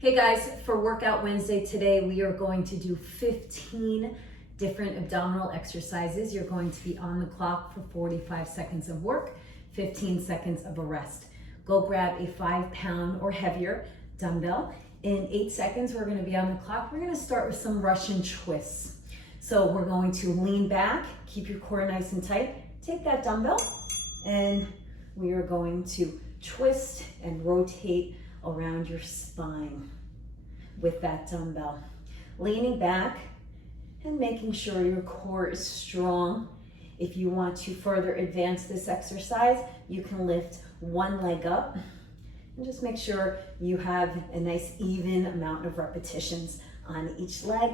Hey guys, for Workout Wednesday today, we are going to do 15 different abdominal exercises. You're going to be on the clock for 45 seconds of work, 15 seconds of a rest. Go grab a 5-pound or heavier dumbbell. In 8 seconds, we're gonna be on the clock. We're gonna start with some Russian twists. So we're going to lean back, keep your core nice and tight. Take that dumbbell and we are going to twist and rotate around your spine with that dumbbell. Leaning back and making sure your core is strong. If you want to further advance this exercise, you can lift one leg up and just make sure you have a nice even amount of repetitions on each leg.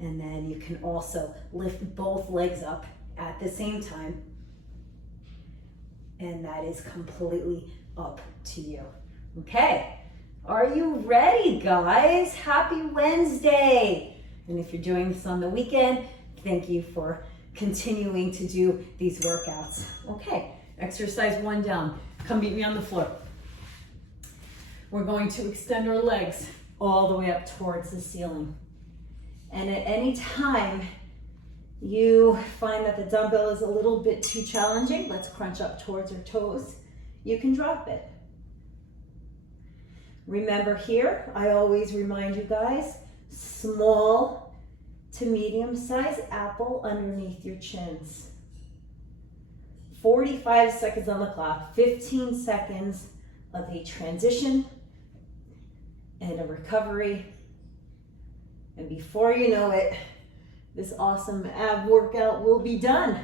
And then you can also lift both legs up at the same time. And that is completely up to you. Okay, are you ready, guys? Happy Wednesday. And if you're doing this on the weekend, thank you for continuing to do these workouts. Okay, exercise 1 down. Come meet me on the floor. We're going to extend our legs all the way up towards the ceiling. And at any time you find that the dumbbell is a little bit too challenging, let's crunch up towards our toes. You can drop it. Remember here, I always remind you guys, small to medium-sized apple underneath your chins. 45 seconds on the clock, 15 seconds of a transition and a recovery. And before you know it, this awesome ab workout will be done.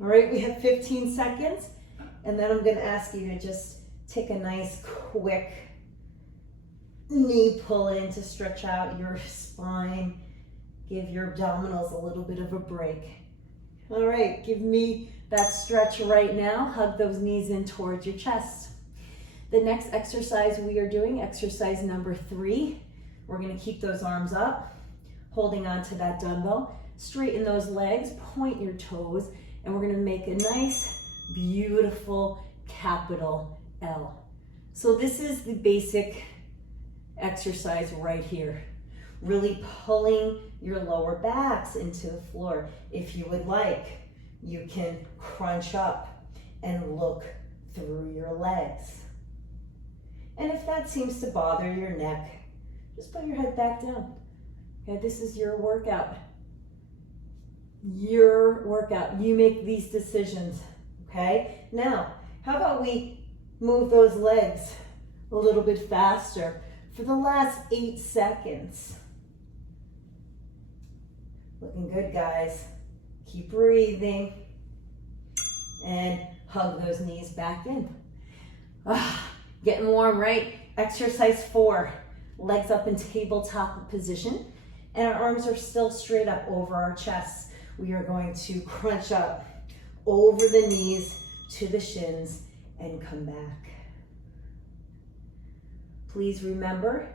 All right, we have 15 seconds, and then I'm gonna ask you to just take a nice quick knee pull in to stretch out your spine. Give your abdominals a little bit of a break. All right, give me that stretch right now. Hug those knees in towards your chest. The next exercise we are doing, exercise number 3. We're gonna keep those arms up, holding on to that dumbbell. Straighten those legs, point your toes, and we're gonna make a nice, beautiful capital L. So this is the basic exercise right here. Really pulling your lower backs into the floor. If you would like, you can crunch up and look through your legs. And if that seems to bother your neck, just put your head back down. Okay, this is your workout. Your workout. You make these decisions, okay? Now, how about we move those legs a little bit faster for the last 8 seconds. Looking good, guys. Keep breathing and hug those knees back in. Getting warm, right? Exercise 4, legs up in tabletop position, and our arms are still straight up over our chests. We are going to crunch up over the knees to the shins and come back. Please remember,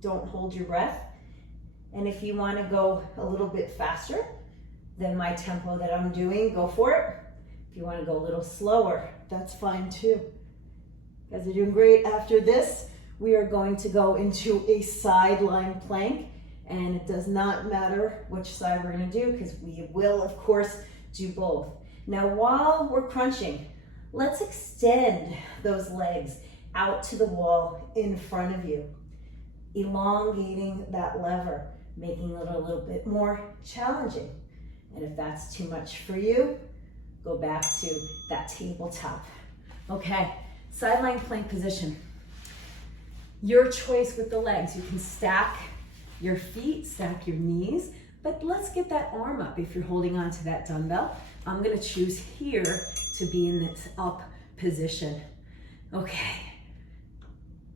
don't hold your breath. And if you want to go a little bit faster than my tempo that I'm doing, go for it. If you want to go a little slower, that's fine too. You guys are doing great. After this, we are going to go into a sideline plank. And it does not matter which side we're going to do because we will, of course, do both. Now, while we're crunching, let's extend those legs out to the wall in front of you, elongating that lever, making it a little bit more challenging. And if that's too much for you, go back to that tabletop. Okay, sideline plank position. Your choice with the legs. You can stack your feet, stack your knees, but let's get that arm up if you're holding on to that dumbbell. I'm gonna choose here to be in this up position. Okay,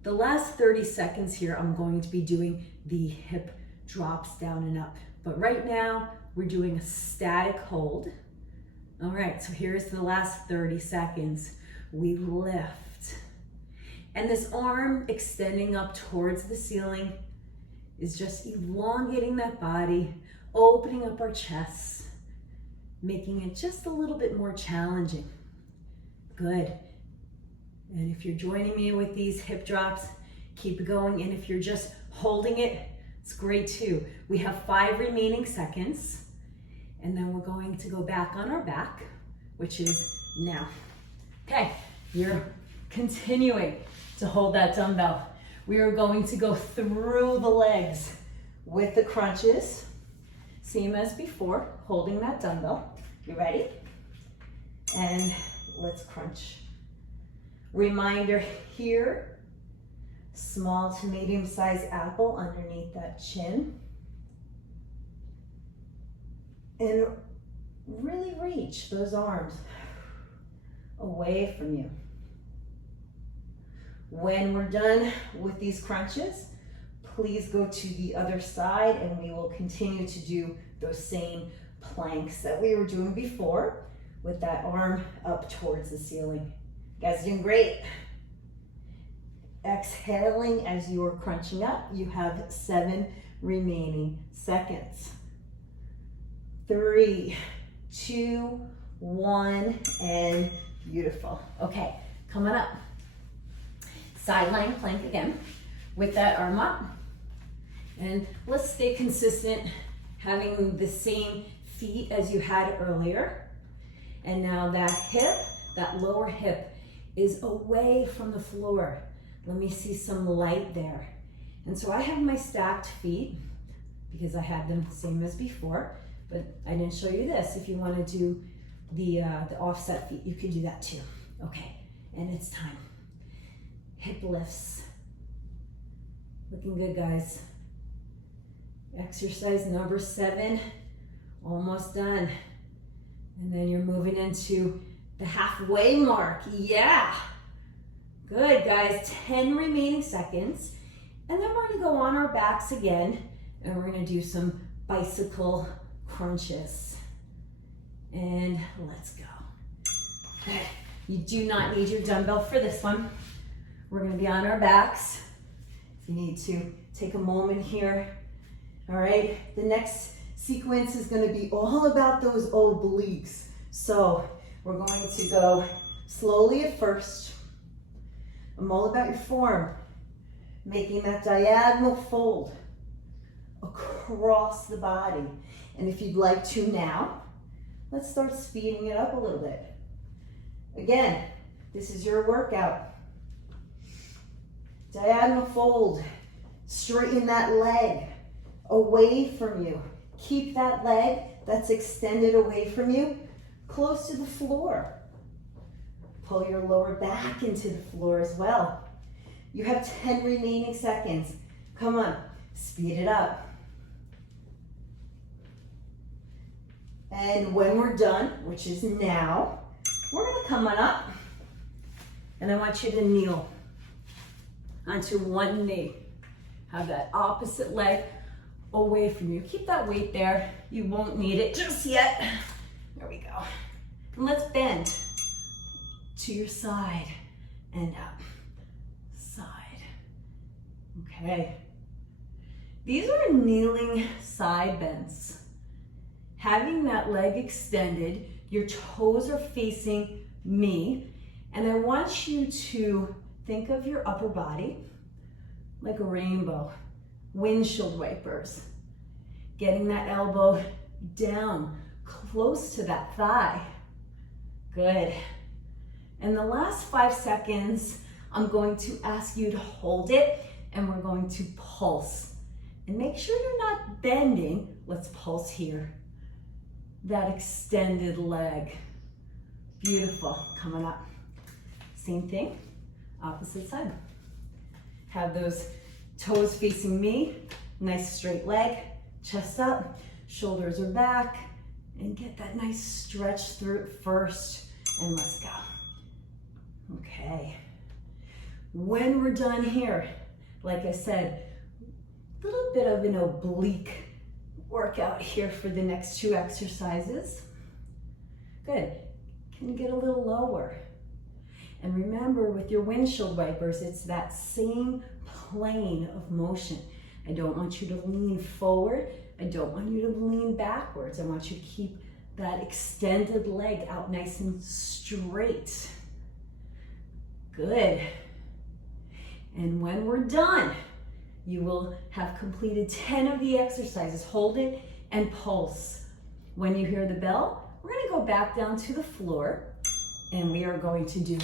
the last 30 seconds here, I'm going to be doing the hip drops down and up. But right now, we're doing a static hold. All right, so here's the last 30 seconds. We lift. And this arm extending up towards the ceiling is just elongating that body, opening up our chests, making it just a little bit more challenging. Good. And if you're joining me with these hip drops, Keep it going, and if you're just holding it, it's great too. We have 5 remaining seconds, and then we're going to go back on our back, which is now. Okay, you're continuing to hold that dumbbell. We are going to go through the legs with the crunches, same as before, holding that dumbbell. You ready? And let's crunch. Reminder here, small to medium-sized apple underneath that chin. And really reach those arms away from you. When we're done with these crunches, please go to the other side and we will continue to do those same planks that we were doing before with that arm up towards the ceiling. You guys are doing great. Exhaling as you are crunching up, you have 7 remaining seconds. 3, 2, 1, and beautiful. Okay, coming up. Sideline plank again with that arm up. And let's stay consistent, having the same feet as you had earlier. And now that hip, that lower hip is away from the floor. Let me see some light there. And so I have my stacked feet because I had them the same as before, but I didn't show you this. If you want to do the offset feet, you can do that too. Okay, and it's time. Hip lifts. Looking good, guys. Exercise number 7, almost done. And then you're moving into the halfway mark. Yeah. Good, guys. 10 remaining seconds. And then we're gonna go on our backs again, and we're gonna do some bicycle crunches. And let's go. Okay. You do not need your dumbbell for this one. We're gonna be on our backs. If you need to take a moment here. All right, the next sequence is gonna be all about those obliques. So we're going to go slowly at first. I'm all about your form, making that diagonal fold across the body. And if you'd like to now, let's start speeding it up a little bit. Again, this is your workout. Diagonal fold, straighten that leg away from you. Keep that leg that's extended away from you close to the floor. Pull your lower back into the floor as well. You have 10 remaining seconds. Come on, speed it up. And when we're done, which is now, we're gonna come on up and I want you to kneel onto one knee. Have that opposite leg away from you. Keep that weight there. You won't need it just yet. There we go. And let's bend to your side and up. Side. Okay. These are kneeling side bends. Having that leg extended, your toes are facing me, and I want you to think of your upper body like a rainbow, windshield wipers. Getting that elbow down, close to that thigh. Good. And the last 5 seconds, I'm going to ask you to hold it, and we're going to pulse. And make sure you're not bending. Let's pulse here. That extended leg. Beautiful. Coming up. Same thing. Opposite side. Have those toes facing me. Nice straight leg. Chest up. Shoulders are back. And get that nice stretch through it first. And let's go. Okay. When we're done here, like I said, a little bit of an oblique workout here for the next 2 exercises. Good. Can you get a little lower? And remember, with your windshield wipers, it's that same plane of motion. I don't want you to lean forward. I don't want you to lean backwards. I want you to keep that extended leg out nice and straight. Good. And when we're done, you will have completed 10 of the exercises. Hold it and pulse. When you hear the bell, we're gonna go back down to the floor and we are going to do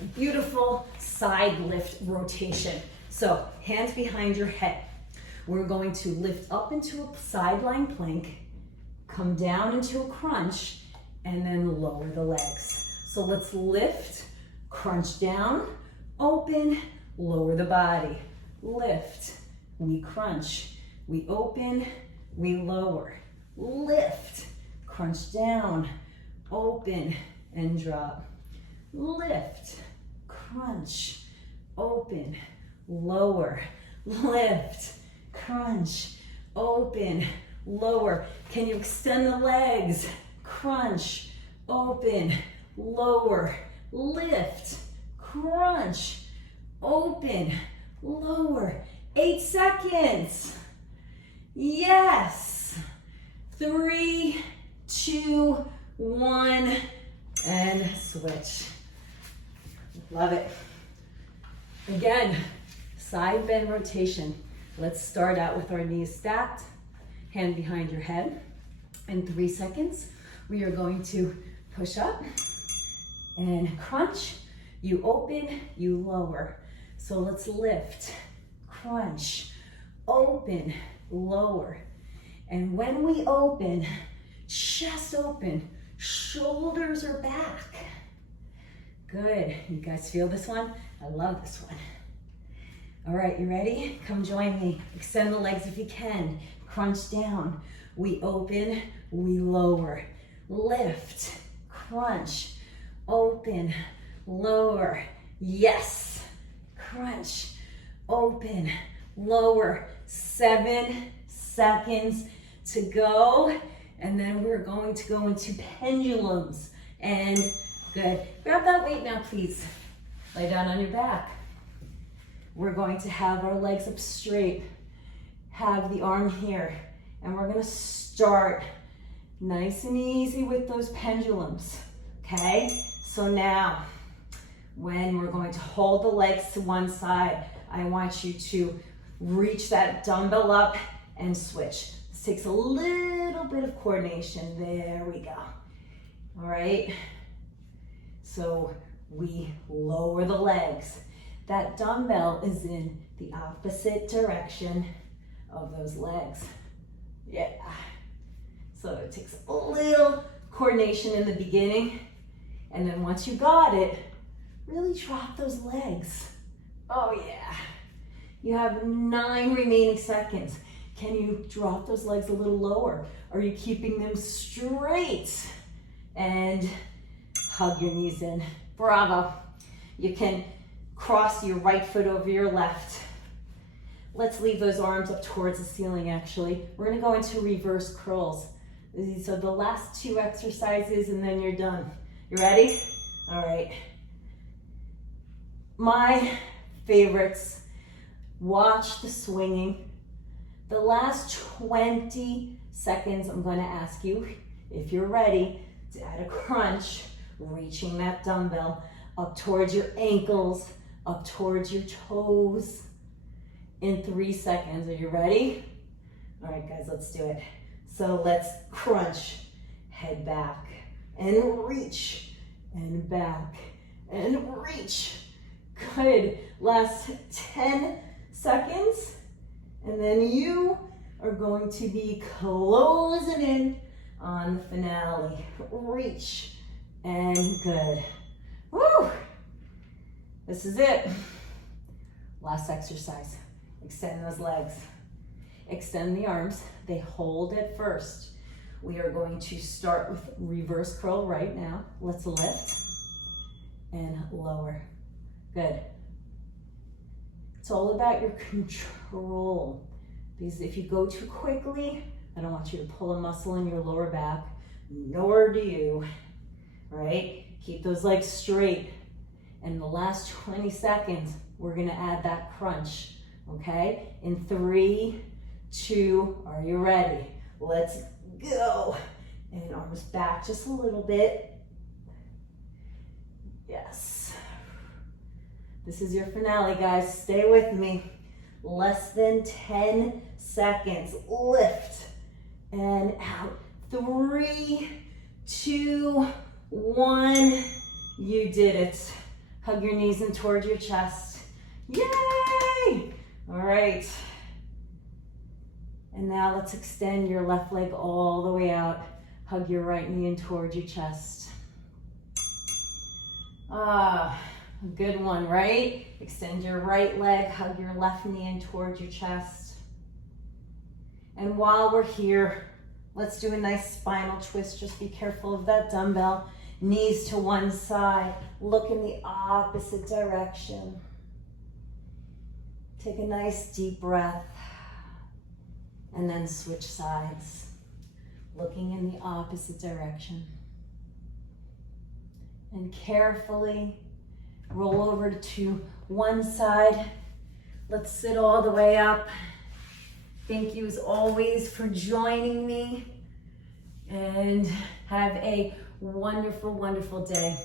a beautiful side lift rotation. So hands behind your head. We're going to lift up into a sideline plank, come down into a crunch, and then lower the legs. So let's lift, crunch down, open, lower the body. Lift, we crunch, we open, we lower. Lift, crunch down, open, and drop. Lift, crunch, open, lower. Lift, crunch, open, lower. Can you extend the legs? Crunch, open, lower. Lift, crunch, open, lower. 8 seconds. Yes. 3, 2, 1, and switch. Love it. Again, side bend rotation. Let's start out with our knees stacked, hand behind your head. In 3 seconds, we are going to push up and crunch. You open, you lower. So let's lift, crunch, open, lower. And when we open, chest open, shoulders are back. Good. You guys feel this one? I love this one. All right, you ready? Come join me. Extend the legs if you can. Crunch down. We open, we lower. Lift, crunch, open, lower. Yes. Crunch, open, lower. 7 seconds to go. And then we're going to go into pendulums. And good. Grab that weight now, please. Lay down on your back. We're going to have our legs up straight. Have the arm here. And we're gonna start nice and easy with those pendulums. Okay? So now, when we're going to hold the legs to one side, I want you to reach that dumbbell up and switch. This takes a little bit of coordination. There we go. All right. So we lower the legs. That dumbbell is in the opposite direction of those legs. Yeah. So it takes a little coordination in the beginning. And then once you got it, really drop those legs. Oh yeah. You have 9 remaining seconds. Can you drop those legs a little lower? Are you keeping them straight? And hug your knees in. Bravo. You can cross your right foot over your left. Let's leave those arms up towards the ceiling actually. We're gonna go into reverse curls. These are the last 2 exercises and then you're done. You ready? All right. My favorites. Watch the swinging. The last 20 seconds, I'm going to ask you, if you're ready, to add a crunch, reaching that dumbbell up towards your ankles, up towards your toes. In 3 seconds, are you ready? All right, guys, let's do it. So let's crunch, head back, and reach, and back, and reach. Good. Last 10 seconds. And then you are going to be closing in on the finale. Reach, and good. Woo! This is it. Last exercise. Extend those legs. Extend the arms. They hold at first. We are going to start with reverse curl right now. Let's lift and lower. Good. It's all about your control. Because if you go too quickly, I don't want you to pull a muscle in your lower back, nor do you, right? Keep those legs straight. And the last 20 seconds, we're gonna add that crunch, okay? In 3, 2, are you ready? Let's go. And arms back just a little bit. Yes. This is your finale, guys. Stay with me. Less than 10 seconds. Lift and out. 3, 2, 1. You did it. Hug your knees in towards your chest. Yay! All right. And now let's extend your left leg all the way out. Hug your right knee in towards your chest. Ah, a good one, right? Extend your right leg, hug your left knee in towards your chest. And while we're here, let's do a nice spinal twist. Just be careful of that dumbbell. Knees to one side. Look in the opposite direction. Take a nice deep breath. And then switch sides. Looking in the opposite direction. And carefully roll over to one side. Let's sit all the way up. Thank you as always for joining me. And have a wonderful, wonderful day.